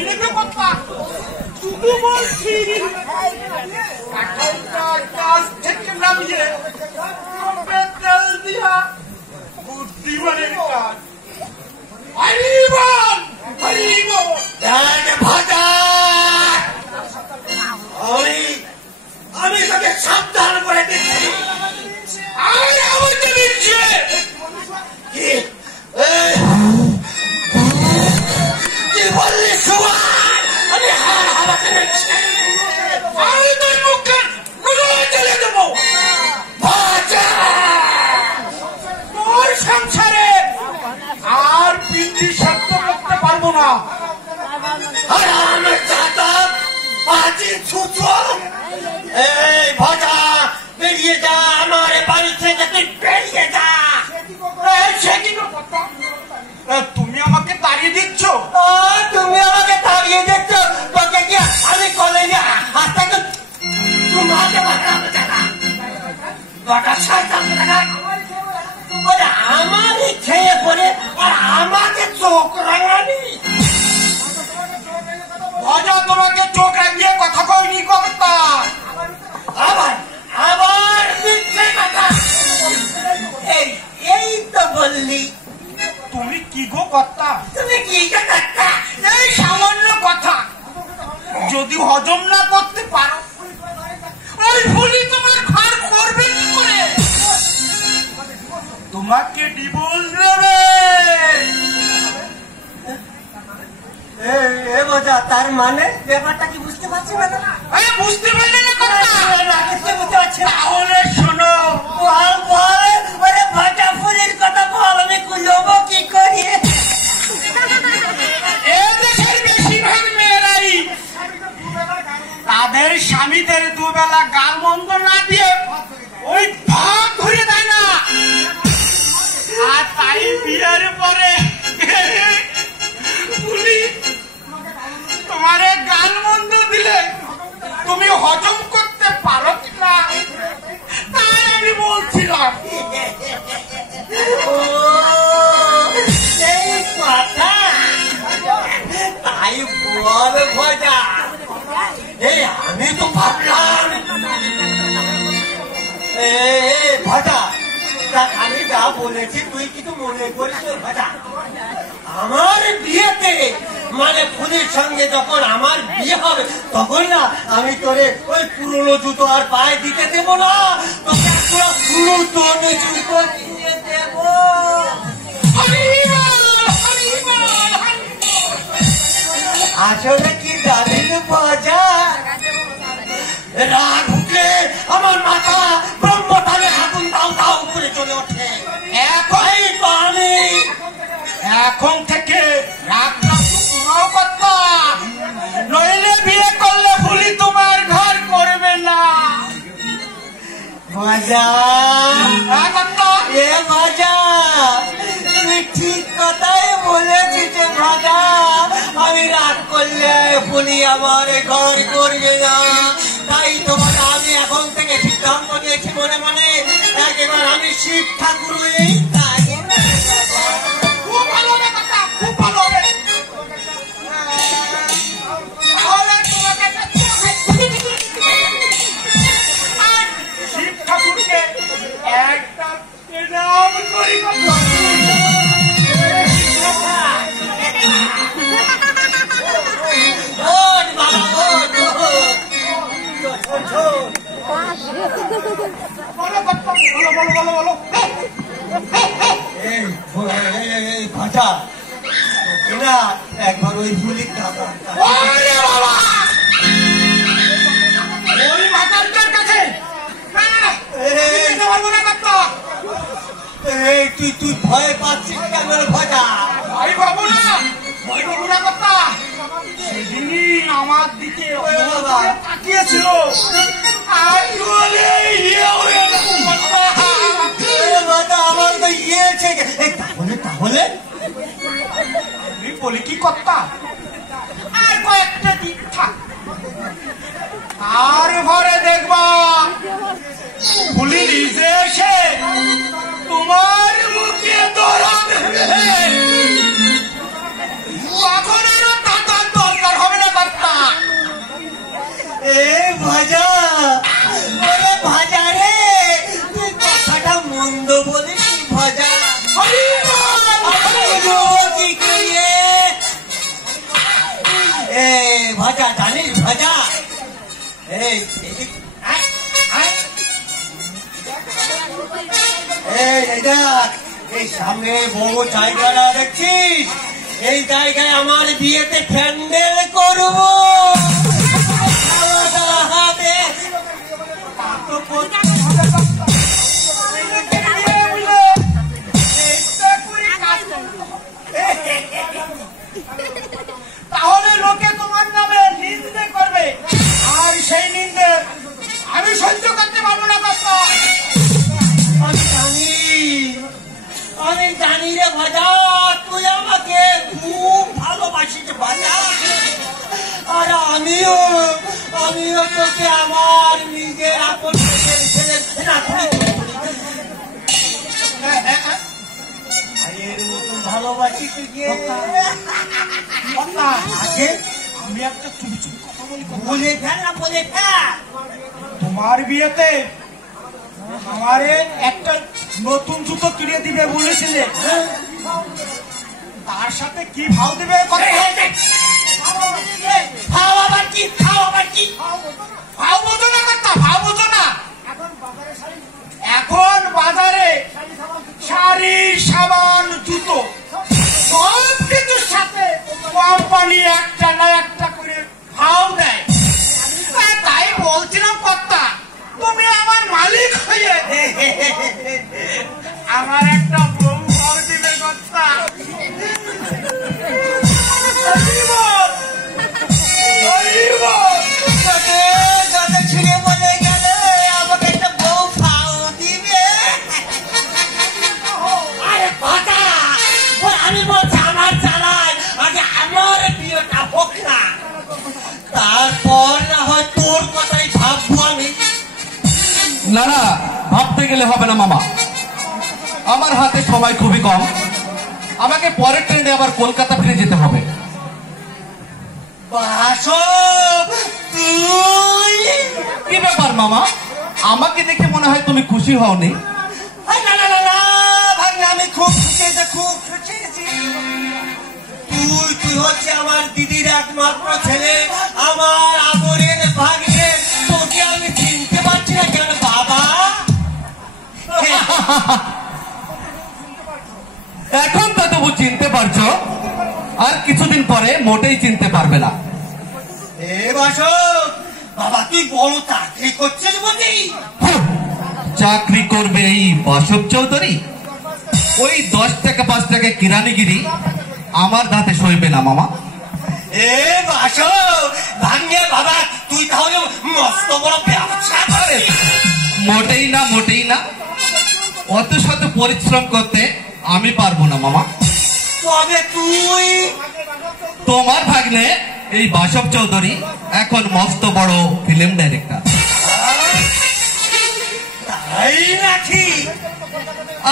নাকি কথা শুধু বলছি এখনকার কাজ থেকে নামিয়ে তেল দিয়া বুদ্ধিমানের কাজ আমি তোকে সাবধান করে দিচ্ছি কি বললি সুভাষ আমি হাওয়াতে দিচ্ছি আমি তোর মুখে চলে দেবো তোর সংসারে আর পিন্ডি শব্দ করতে পারবো না এই ভাজা বেরিয়ে যা আমার বাড়ি থেকে তুই বেরিয়ে যা তুমি আমাকে তাড়িয়ে দিচ্ছ তুমি আমাকে তাড়িয়ে দিচ্ছ তোকে কি আমি কলেজে হাসতে আমারই খেয়ে পড়ে আর আমাকে চোখ রাঙানি ভাজা তোমাকে চোখ রাঙিয়ে কথা কইনি কথা আবার আবার মিথ্যে কথা এই তো বললি তুমি কি গো কর্তা তুমি কি কথা এই সামান্য কথা যদি হজম না করতে পারো ওই ভুলি তোমার ঘর করবে কি করে তোমাকে ডিভোর্স দেবে তার মানে ব্যাপারটা কি বুঝতে পারছি না বুঝতে পারলে না বুঝতে পারছি তাহলে শোনো ভাটা ফুলের কথা বল আমি কুলবো কি করি এদেশের বেশিরভাগ মেয়েরাই তাদের স্বামীদের দুবেলা গাল মন্দ না দিয়ে ওই ভাগ ধরে দেয় না আর তাই বিয়ের পরে তোমার গাল মন্দ দিলে তুমি হজম করতে পারো কিনা তাই আমি বলছিলাম এই কথা তাই বল ভাজা এই আমি তো ভাবলাম ভাজা আমি যা বলেছি তুই কিছু মনে করিস ভাজা আমার বিয়েতে মানে ফুলের সঙ্গে যখন আমার বিয়ে হবে তখন না আমি তোরে ওই পুরনো জুতো আর পায়ে দিতে দেবো না তোকে নতুন জুতো কিনে দেবো আসলে কি জানিস ভাজা রাগ উঠে আমার মাথা ব্রহ্মতালে আগুন দাও দাও করে চলে ওঠে এখনই তো আমি এখন থেকে রাগটা পুরো কথা নইলে বিয়ে করলে ভুলি তোমার ঘর করবে না ভাজা এ ভাজা তুমি ঠিক কথাই বলেছিস ভাজা আমি রাগ করলে ফুলি আমার ঘর করবে না তাই তোমার আমি এখন থেকে সিদ্ধান্ত নিয়েছি মনে মনে একেবারে আমি শিব ঠাকুর এই খুব ভালো কথা খুব ভালো শিব ঠাকুরকে একটা নাম করি ভাজা একবার ওই ভুলির টাকা ওই মাতালটার কাছে তুই ভয় পাচ্ছিস কেন ভাজা ভয় পাবো না ভয় পাবো না কথা সেদিনই আমার দিকে তাকিয়েছিল আর আমার তো ইয়েছে তাহলে আমি বলি কি কর্তা আর কয়েকটা দিন থাক আর ঘরে দেখবা ভুলি নিজে এসে তোমার মুখে দৌড়া দেবে তখন আরো টাকার দরকার এই দেখ, এই সামনে বড় জায়গাটা দেখছিস, এই জায়গায় আমার বিয়েতে প্যান্ডেল করবো। তাহলে লোকে তোমার নামে নিন্দে করবে, আর সেই নিন্দে আমি সহ্য করতে পারবো না। আমি জানি রে ভাজা, তুই আমাকে খুব ভালোবাসিস ভাজা, আর আমিও তোকে আমার নিজের আপন ছেলে ভাইয়ের মতন ভালোবাসি তুই। আমি একটা চুপি চুপি কথা বলি, বলে ফেল না, বলে ফেল। তোমার বিয়েতে আমারে একটা নতুন জুতো কিনে দিবে বলেছিলে, তার সাথে কি ভাও দিবে? ভাও আবার কি? ভাও বোঝো না কথা, ভাও বোঝো না। এখন বাজারে শাড়ি, সাবান, জুতো সব কিছুর সাথে কোম্পানি একটা না একটা করে ভাও দেয়। তাই বলছিলাম কর্তা, তুমি আমার মালিক হয়ে আমার একটা বউ ভাও দিবে কর্তা। ছিঁড়ে বলে গেল আমাকে একটা বউ ভাও দিবে। আরে কথা আমি বলছি আমার চালাই, আগে আমার বিয়েটা হোক না, তারপর না হয় তোর কথাই ভাববো আমি। না না, ভাবতে গেলে হবে না মামা, আমার হাতে সময় খুবই কম, আমাকে পরের ট্রেনে আবার কলকাতা ফিরে যেতে হবে। তুই কি ব্যাপার মামা, আমাকে দেখে মনে হয় তুমি খুশি হওনি? না না না না ভাগ্নে, আমি খুব খুশি, খুব খুশি। তুই হচ্ছে আমার দিদির একমাত্র ছেলে, আমার আদরের ভাগ্নে, তোকে আমি চিনতে পারছি না কেন বাবা? এখন তো তবু চিনতে পারছো, আর কিছুদিন পরে মোটেই চিনতে পারবে না। এ বাসক বাবা, তুই বড় চাকরি করছিস বুঝি? চাকরি করবে এই বাসব চৌধুরী? ওই 10 টাকা 5 টাকা কিরানিগিরি আমার দাঁতে সইবে না মামা। এ বাসক ভাগ্নে বাবা, তুই তাহলে মস্ত বড় ব্যবসা করে? মোটেই না, মোটেই না, অত শত পরিশ্রম করতে আমি পারবো না মামা। তবে তুই? তোমার ভাগ্নে এই বাসব চৌধুরী এখন মস্ত বড় ফিল্ম ডাইরেক্টর। তাই নাকি?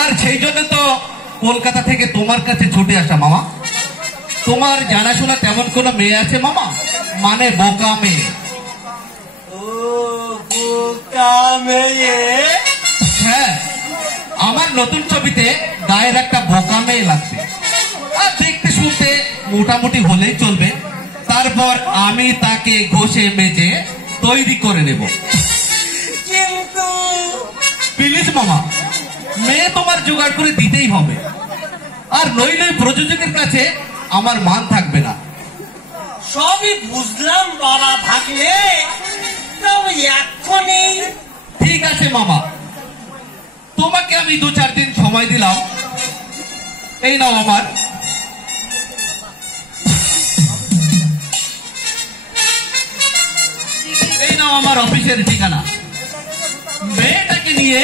আর সেই জন্য তো কলকাতা থেকে তোমার কাছে ছুটে আসা মামা। তোমার জানাশোনা তেমন কোনো মেয়ে আছে মামা? মানে বোকা মেয়ে? ও বোকা মেয়ে? হ্যাঁ, আমার নতুন ছবিতে গায়ের একটা বোকা মেয়ে লাগবে, আর দেখতে শুনতে মোটামুটি হলেই চলবে। তারপর আমি তাকে ঘষে মেজে তৈরি করে নেব। কিন্তু প্লিজ মামা, মেয়ে তোমার জোগাড় করে দিতেই হবে, আর নইলে প্রযোজকের কাছে আমার মান থাকবে না। সবই বুঝলাম বাবা ভাগ্নে, তবে এক্ষুনি? ঠিক আছে মামা, তোমাকে আমি 2-4 দিন সময় দিলাম। এই নাও আমার, এই নাও আমার অফিসের ঠিকানা। মেয়েটাকে নিয়ে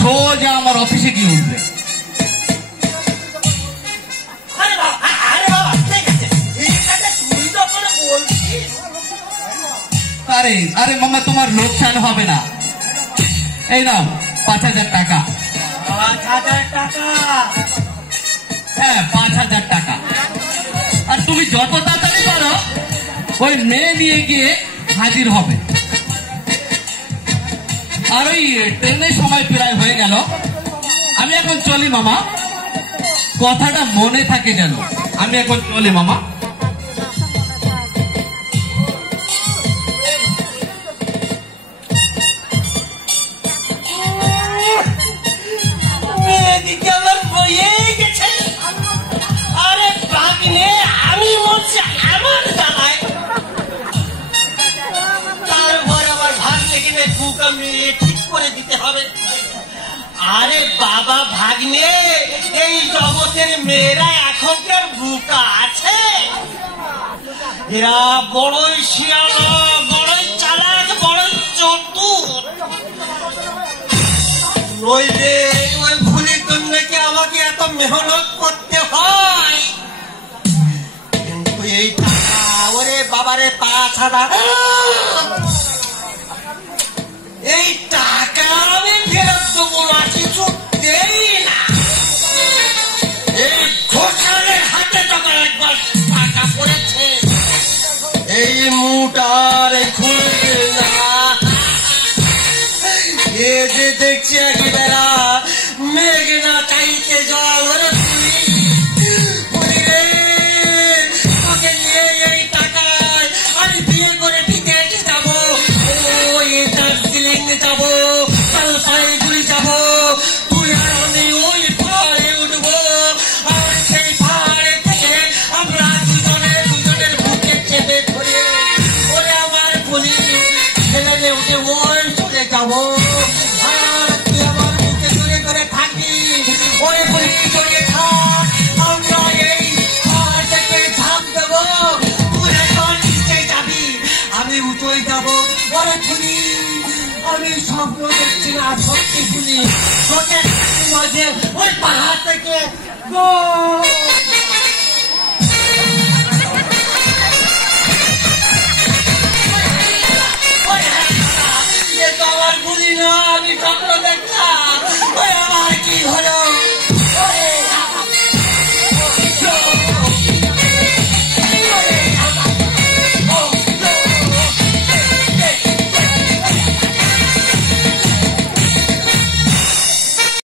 সোজা আমার অফিসে গিয়ে উঠবে। আরে বাবা ঠিক আছে, তুই যখন বলছিস। আরে আরে মামা, তোমার লোকসান হবে না। এই নাও 5,000 টাকা। 5,000 টাকা? হ্যাঁ, 5,000 টাকা। আর তুমি যত তাড়াতাড়ি পারো ওই মেয়ে নিয়ে গিয়ে হাজির হবে। আর ওই ট্রেনের সময় প্রায় হয়ে গেল, আমি এখন চলি মামা, কথাটা মনে থাকে যেন। আমি এখন চলি মামা। একটা মেয়ে ঠিক করে দিতে হবে। আরে বাবা ভাগ্নে, এই জগতের মেয়েরা এখনকার বুকা আছে, এরা বড়ই শিয়ালা, বড়ই চালাক, বড়ই চতুর। নইলে ওই ভুলের জন্য কি আমাকে এত মেহনত করতে হয়? কিন্তু এই টাকা, ওরে বাবারে, তাছাড়া এই টাকা আমি ফেরত দেবো না, কিছু দেই না। এই ঘোষালের হাতে যখন একবার টাকা পড়েছে, এই মুটার খুলবে না। এ যে দেখছি একেবেলা মেঘনা চাইতে জল, তোকে নিয়ে এই টাকায় আমি বিয়ে করে বিদেশ যাবো, ওই দার্জিলিং যাবো, জলপাইগুড়ি যাবো, তুই আর আমি ওই পাহাড়ে উঠবো, আর সেই পাহাড়ে থেকে আমরা দুজনের বুকে চেপে ধরে ওরে আমার বলি ছেলে উঠে ওই চলে যাবো, আর তুই আমার বুকে ধরে করে থাকবি, ওই বলি চলে থাক, আমরা এই পাহাড় থেকে ঝাঁপ দেবো, তুই এখন নিচে যাবি, আমি উঠে যাবো। ওরে খুলি, আমি স্বপ্ন দেখছি না, সত্যি খুলি, চোখের মাঝে ওই পাহাড় থেকে